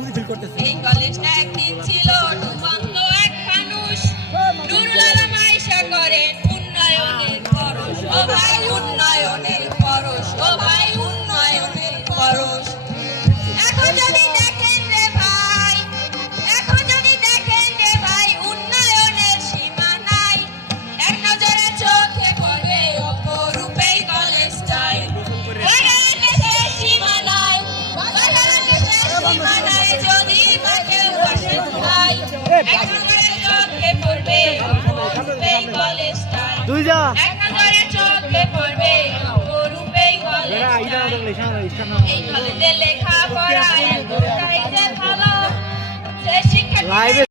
এই কলেজটা একদিন ছিল ডুবন্ত এক মানুষ নুরুল আলম আয়েশা করেন উন্নয়নের পরশ ও ভাই উন্নয়নের পরশ ও ভাই উন্নয়নের পরশ এখন যদি দেখেন রে ভাই এখন যদি দেখেন রে ভাই উন্নয়নের সীমা নাই এক নজরে চোখে পড়বে অপরূপেই কলেজটাই বাংলাদেশের সীমা নাই বাংলাদেশের সীমা নাই যদি কেউ আসে ভাই এক নজরে চোখে পড়বে অপরূপেই কলেজটাই এক নজরে চোখে পড়বে অপরূপেই কলেজটাই এই কলেজে লেখাপড়া এতটাই যে ভালো যে শিক্ষার্থী